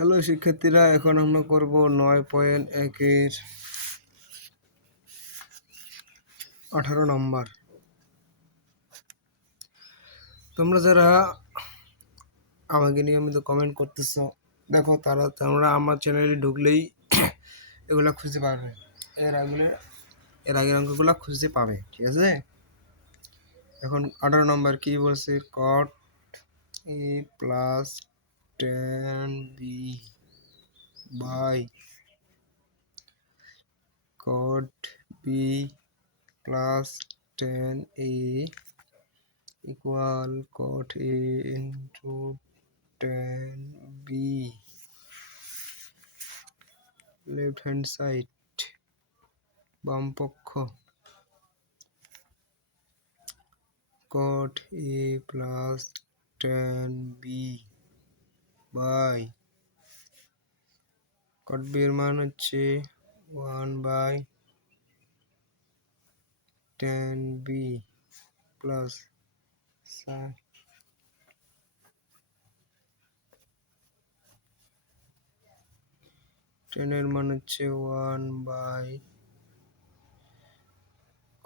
Hello শিক্ষার্থীরা, এখন আমরা করব 9.1-এর 18 নম্বর। তোমরা যারা আমাকে নিয়মিত কমেন্ট করতেছ, দেখো তোমরা আমার চ্যানেলে ঢুকলেই এগুলা খুঁজে পাবে, এর আগের অঙ্কগুলো খুঁজে পাবে, ঠিক আছে? এখন 18 নম্বর কি বলছে? cot a plus tan b by cot b plus tan a equal cot a into tan b, left hand side বাম পক্ষ, cot a plus tan b by cot b এর মান হচ্ছে 1 by tan b plus tan এর মান হচ্ছে 1 by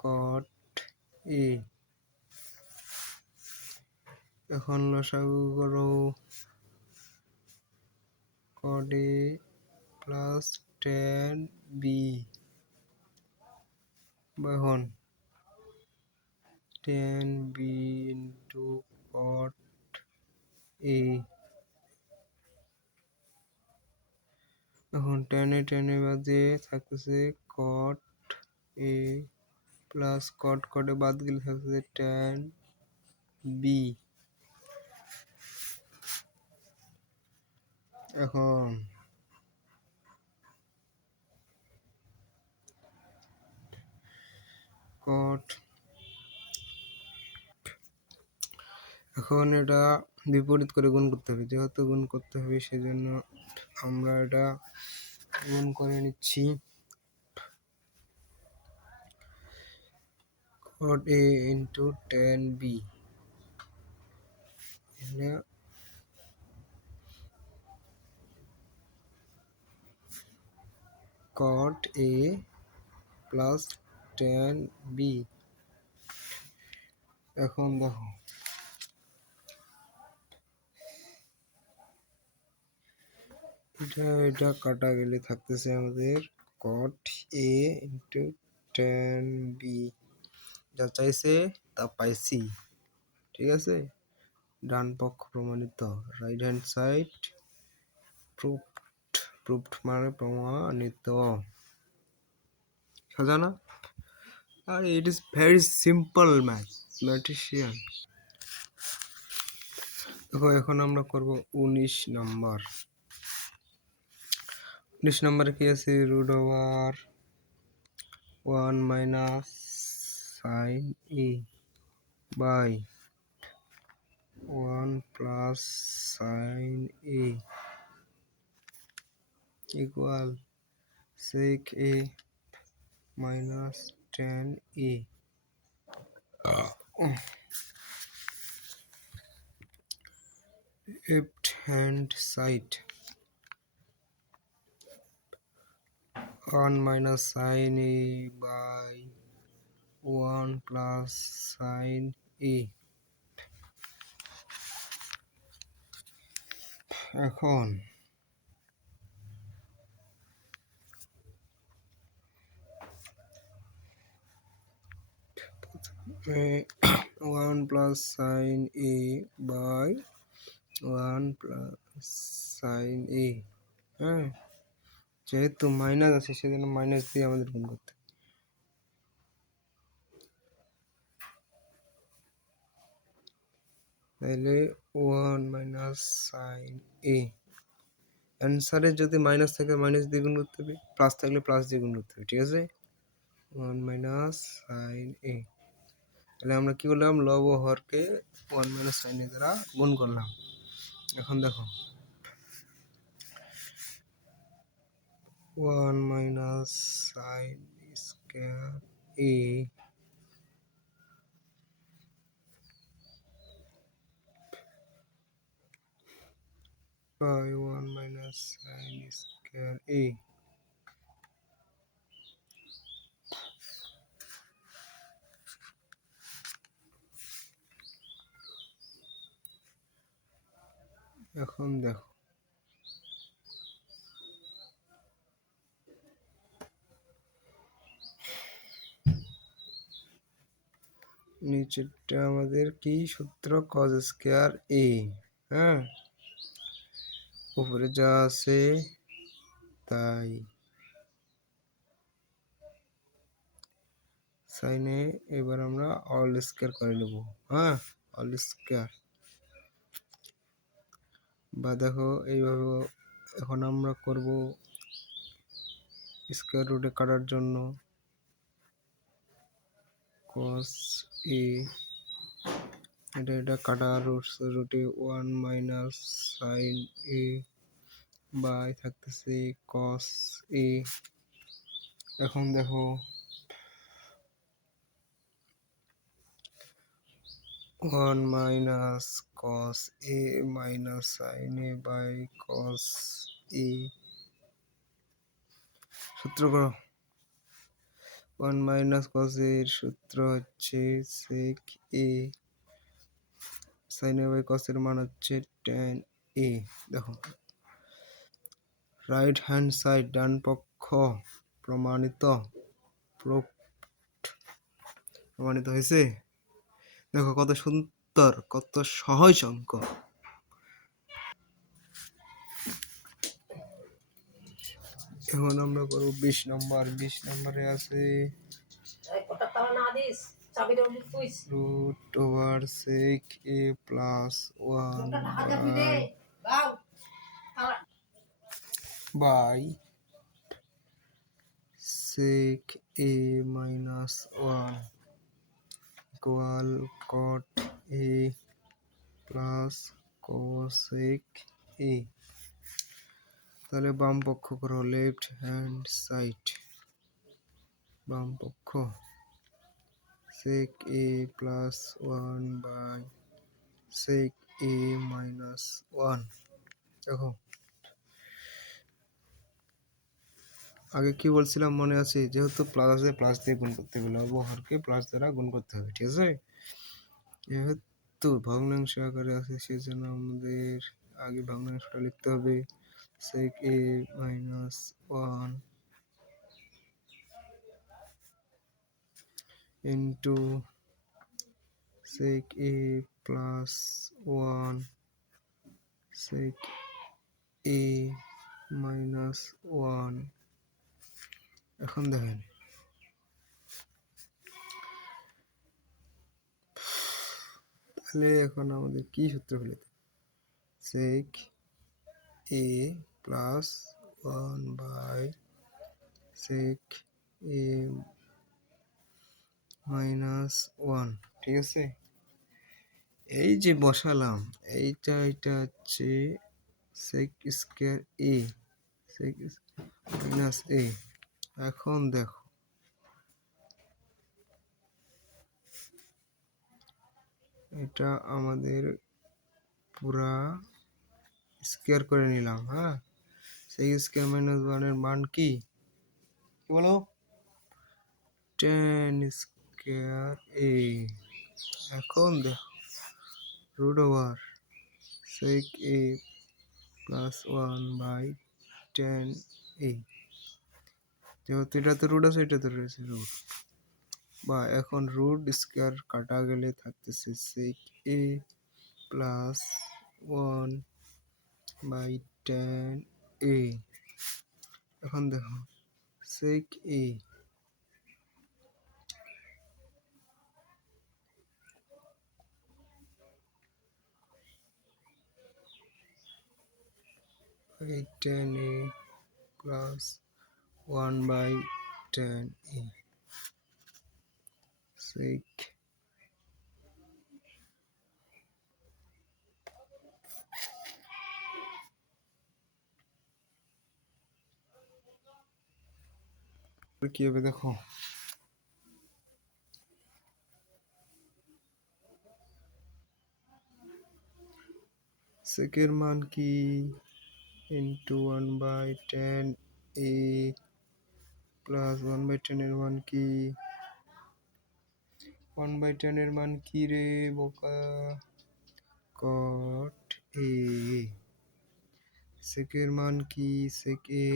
cot a। এখন লসাগু করো, cot a plus tan b এখন tan b into cot a। এখন tan এ বাদে থাকতেছে cot a প্লাস cot এ বাদ গেলে থাকতেছে tan b। এখন cot, এখন এটা বিপরীত করে গুণ করতে হবে, যেহেতু গুণ করতে হবে সেজন্য আমরা এটা গুণ করে নিচ্ছি। cot a into tan b, cot a plus tan b। এখন দেখো এটা কাটা গেলে থাকতেছে আমাদের cot a into tan b, যা চাইছে তা পাইছি, ঠিক আছে? ডান পক্ষ প্রমাণিত, রাইট হ্যান্ড সাইড প্রুফড মানে প্রমাণিত, সাজানা। আর it is very simple mathematician. দেখো এখন আমরা করব 19 নম্বর। 19 নম্বরে কি আছে? Root over 1 minus sine A by 1 plus sine A equal sec a minus tan a। left hand side 1 minus sin a by 1 plus sin a। এখন 1 plus sin a by 1 plus sin a, হ্যাঁ, যেহেতু minus আছে সেজন্য minus দিয়ে আমাদের গুণ করতে হবে। তাহলে 1 মাইনাস সাইন এ, অ্যান্সারে যদি মাইনাস থাকে মাইনাস দিয়ে গুণ করতে হবে, প্লাস থাকলে প্লাস দিয়ে গুণ করতে হবে, ঠিক আছে? 1 মাইনাস সাইন এ, তাহলে আমরা কি করলাম? লব ও হরকে 1 মাইনাস সাইন এ দ্বারা গুণ করলাম। এখন দেখো 1 minus sine square A by 1 minus minus sine square A. এখন দেখো নিচেরটা আমাদের কি সূত্র, কজ স্কয়ার এ। হ্যাঁ, উপরে যা আছে তাই। সাইনে এবার আমরা অল স্কয়ার করে নেব। হ্যাঁ, অল স্কয়ার বা দেখো এইভাবে এখন আমরা করব স্কয়ার রুটে কাটার জন্য cos a, এটা কাটা রুটে 1 মাইনাস সাইন a বাই থাকতেছে cos a। এখন দেখো 1 minus cos a minus sine a by cos a, সূত্র করো। 1 মাইনাস cos a এর সূত্র হচ্ছে sec a, sin a by cos এর মান হচ্ছে tan a। দেখো রাইট হ্যান্ড সাইড, ডান পক্ষ প্রমাণিত, প্রমাণিত হয়েছে। দেখো কত সুন্দর, কত সহজ অঙ্ক। এখন আমরা করব 20 নম্বর। 20 নম্বরে আছে root over sec A plus 1 by sec A minus 1 equal cot A plus cosec A. তাহলে বাম পক্ষ করো, লেফট হ্যান্ড সাইড, বাম পক্ষ sec a plus 1 by sec a minus 1। দেখো আগে কি বলছিলাম মনে আছে, যেহেতু প্লাস আছে প্লাস দিয়ে গুণ করতে হবে, লব হরকে প্লাস দ্বারা গুণ করতে হবে, ঠিক আছে। যেহেতু ভগ্নাংশ আকারে আছে সেজন্য আমাদের আগে ভগ্নাংশটা লিখতে হবে, sec a minus 1 into sec a plus 1 sec a minus 1। এখন দেখেন তাহলে এখন আমাদের কি সূত্র হলো, sec a plus 1 by sec a minus 1, ঠিক আছে। এই যে বসালাম, এটা হচ্ছে sec square a, sec minus a। এখন দেখো এটা আমাদের পুরা স্কয়ার করে নিলাম। হ্যাঁ, sec স্কয়ার মাইনাস 1 এর মান কি বলো, tan স্কয়ার a। এখন দেখো root over sec a plus 1 by tan a, যেহেতু এটাতে রুট আছে এটাতে রয়েছে রুট, বা এখন রুট স্কয়ার কাটা গেলে থাকতেছে sec a plus 1 by tan a। এখন দেখো sec a by tan a plus 1 by tan a, sec কি হবে দেখো, সেকের মান কি, ইন্টু 1/10 এ প্লাস 1/10 এর মান কি? 1/10 এর মান কি রে বোকা? cot এ। সেকের মান কি? sec এ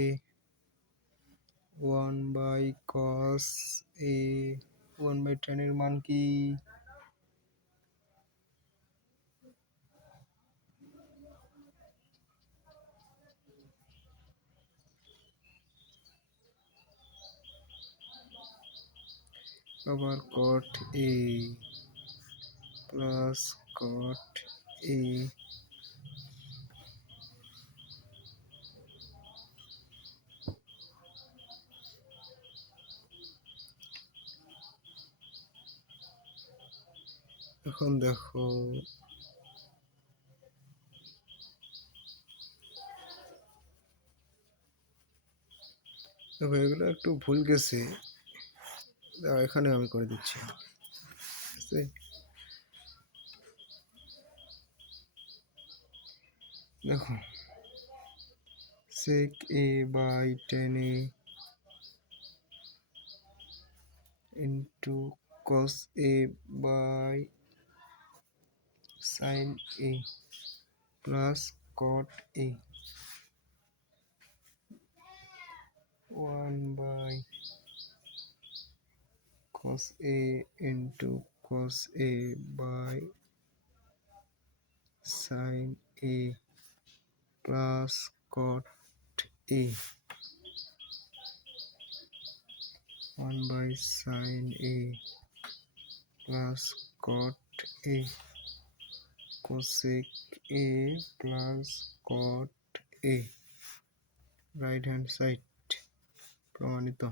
1/cos এ। 1/10 এর মান কি? আবার cot এ প্লাস cot এ এখন দেখো এগুলো একটু ভুল গেছে, এখানে আমি করে দিচ্ছি। দেখো sec a/10 a into cos a/sin a plus cot a 1/cos a into cos a/sin a plus cot a 1/sin a plus cot a cosec a plus cot a right hand side প্রমাণিত।